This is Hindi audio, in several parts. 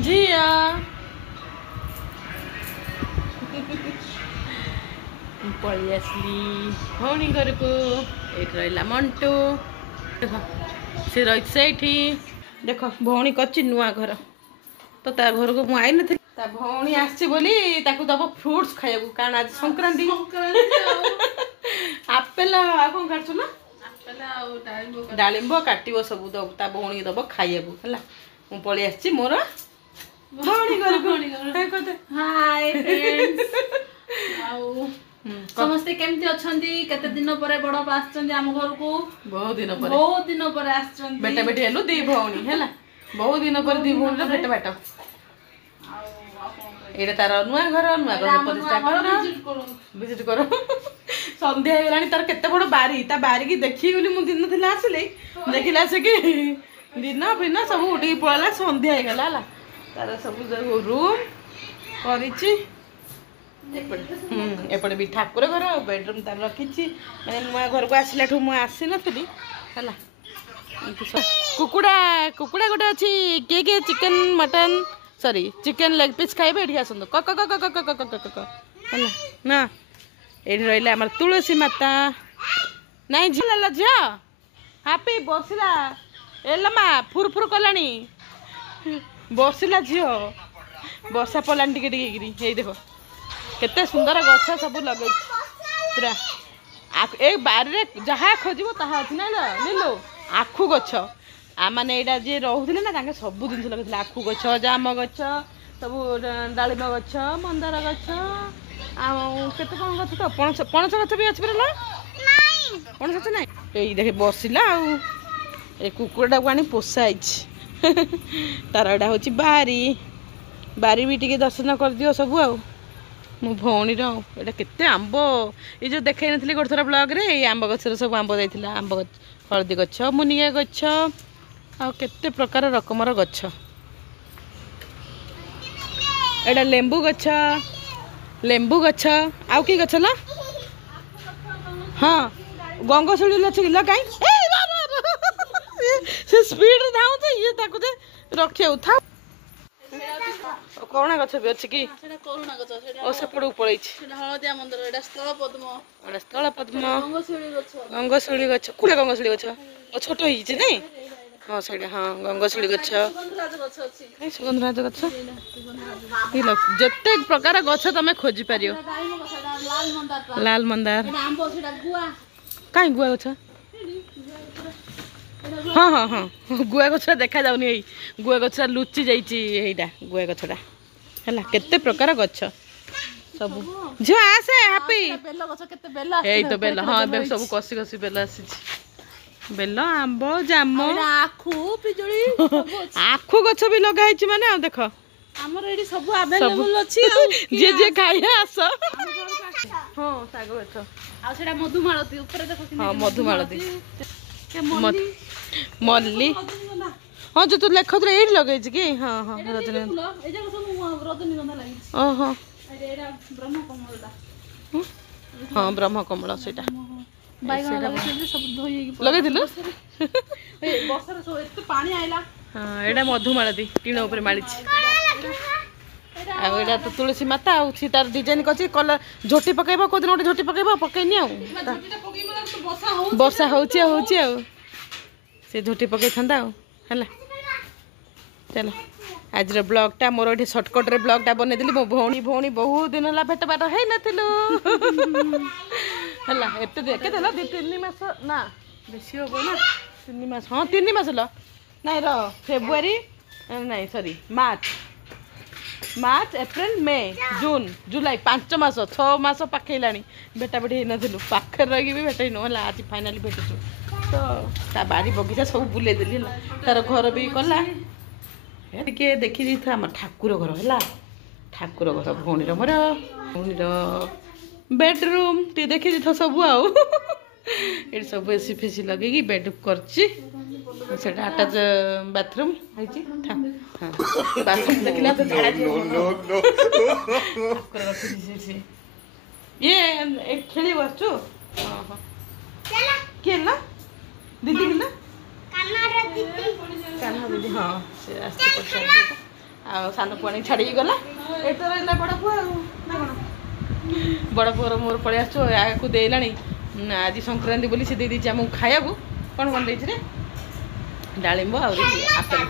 झिया पलि आसली भौणी घर को ये रहा मंटू से रही देख भौणी कर नुआ घर तो ता घर को मुझे आई नी ता भौणी आसी बोली दब फ्रुट्स खाया कारण आज संक्रांति आपेल आ कौन काटु ना डालिंब काटो सब ता भौणी दब खाइबू है मु पलि आसी मोर भौणी घर हाय फ्रेंड्स समस्ते केमती अछंती केते दिन परे बड़ आछंती हम घर को बहुत दिन परे आछंती बेटा बेटी हेलु दी भौणी हैला बहुत दिन पर दी भौणी रे बेटा बेटा एटा तार नुआ घर प्रतिष्ठा कर विजिट करो संध्या होलानी तार केते बड़ बारी ता बारी की देखी बोली मु दिन थिला आसले देखिला से कि दिन बिना सब उठी पळला संध्या हेगला ला तार सब रूम करिछि एपटे भी ठाकुर घर बेडरूम तार रखी मैंने नुआ घर को आसला ठू मुझे आसी नी है कुकुड़ा कुकुड़ा गोटे अच्छी किए chicken mutton sorry chicken leg piece खाइबे ये आसतु कक कक कक कक कक कक ना ये रही आम तुलसी माता नहीं झील झी हापी बसला एलमा फुरफुर कलानी बसला झी बर्षा पलानी टिके टिके देख केते सुंदर गछ सब लगे पूरा ए बारे जहाँ खोज ताहा अच्छी ना नीलो आखु गछ आने यहाँ जी रोले ना सब जिन लगे आखु गछ जाम गछ सब डालिम गछ मंदार गछ आते कौन गछ तो पणस पणस गछ भी अच्छे पणस गछ ना ये देखे बसला आ कुकुड़ा को आनी पोसाई तार एटा हूँ बारी बारी भी टे दर्शन कर दियो सब आ मो भौणी रहा केते आंब ये जो देखई नी गोटे थर ब्लॉग रे आंब गचर सब आंब जाइला आंब हलदी गछ मुनिया गछ आ केते प्रकार रकमर गछ एटा लेंबू गछ आउ की गछ ला हाँ गंगशिड़ी अच्छे ल कहीं से स्पीड धाऊ ये रखे था करुणा गछ भी अच्छी कि सेपड़ पड़े हलदिया मंदिर स्थल पद्म गंगशिड़ी गछ कौड़ा गंगशिड़ी गछ छोट हो नहीं हाँ सही हाँ गंगशिड़ी गछ सुगंधराज गछ जिते प्रकार गछ तुम खोजी पार लाल मंदार कहीं गुआ गछ हाँ हाँ हाँ गुआ गछटा देखा जाऊनी गुआ गछटा लुचि जाइटा गुआ गछटा है केते प्रकार गछ सब झियो आसे हैप्पी यही तो बेल हाँ सब कसी कसी बेल आसी बेल आंब जाम आखु पिजुली आखु गछ भी लगाई माने देख हमर एडी सब अवेलेबल अछि जे जे खाइया आस हां साग गछ आ सेडा मधुमालती ऊपर देखो हां मधुमालती मल्ली हाँ जो तू लेख ये लगे कि हाँ हाँ ओहो हाँ ब्रह्म कमल से लगे हाँ यहाँ मधुमालती टीण उपर माड़ी आटा तो तुलसी माता आसी तार डिजाइन कर कलर झोटी पकड़ कौन गोटे झोटी पकड़ पकईनी वर्षा हो से झोटी पकई था है चलो आज ब्लॉगटा मोर ये सर्टकट ब्लॉगटा बनई देली मो भौणी भौणी बहुत दिन है भेट बाट है नथिलु है एत के देला 2-3 मास ना बेसी हो ना 3 मास हाँ 3 मास ल नाई फेब्रुआरी नाई सॉरी मार्च एप्रिल मे जून जुलाई 5 मास 6 मास पाखला भेटा भेटी हो नु पाखे रही भी भेट है आज फाइनाली भेटुଛୁ तो ता बारी बगीचा सब बुले देली तार घर भी कला टे देखी आम ठाकुर घर है ठाकुर घर भौणी मोर भौणी बेडरूम टे देखी सब आउ ये सब एसी फेसी लगे बेड कर अटाच बाथरूम बाथरूम देखला तो ये खेली बसचु किए ना दीदी ना कान्हा दीदी हाँ से आस्ते ଆଉ ସାନ ପୁଅ ଆଣିକି ଛାଡ଼ିକି ଗଲା। ଏଇଠି ତ ରହିଲା ବଡ଼ ପୁଅ ଆଉ ନା କ'ଣ? ବଡ଼ ପୁଅର ମୋର ପଳେଇ ଆସୁଛୁ ଆକୁ ଦେଇଲାଣି। ଆଜି ସଂକ୍ରାନ୍ତି ବୋଲି ସେ ଦେଇଦେଇଛି ଆମକୁ ଖାଇବାକୁ। କ'ଣ କ'ଣ ଦେଇଛି ରେ? ଡାଳିମ୍ବ ଆଉ ଆପେଲ।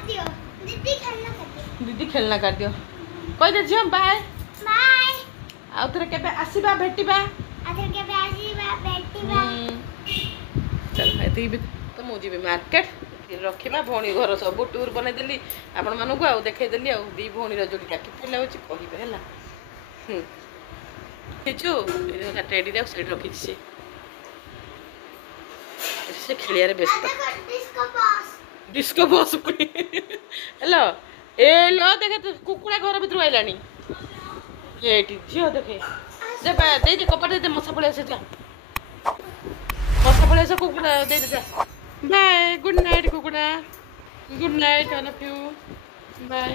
ଦିଦି ଖେଳନା କାଟିଦିଅ କହିଦେ ଝିଅ ବାଏ। ଆଉ ଥରେ କେବେ ଆସିବା ଭେଟିବା। ଚାଲ ଏତିକି ତ ମୁଁ ଯିବି ମାର୍କେଟ ରଖିବା। ଭଉଣୀ ଘର ସବୁ ଟୁର୍ ବନେଇଦେଲି ଆପଣମାନଙ୍କୁ ଆଉ ଦେଖେଇଦେଲି ଆଉ। ଦି ଭଉଣୀର ଯୋଡ଼ିଟା କେତେ ଲାଗୁଛି କହିବେ ହେଲା। ଦେଖିଛୁ ଟେଡ଼ିରେ ଆଉ ସେଇଠି ରଖିଛି ସେ ଖେଳିବାରେ ବ୍ୟସ୍ତ। ଡିସ୍କୋ ବସ୍ ହେଲୋ ଏ ଲ ଦେଖେ କୁକୁଡ଼ା ଘର ଭିତରୁ ଆଇଲାଣି। ଏଇଠି ଝିଅ ଦେଖେ ଦେଇଦେ କପା ଦେଇଦେ ମଶା ପଳେଇ ଆସେ ଯା। ମଶା ପଳେଇ ଆସ କୁକୁଡ଼ା ଦେଇଦେ ଯା। ବାଏ ଗୁଡ୍ ନାଇଟ୍ କୁକୁଡ଼ା। Good night all of you bye.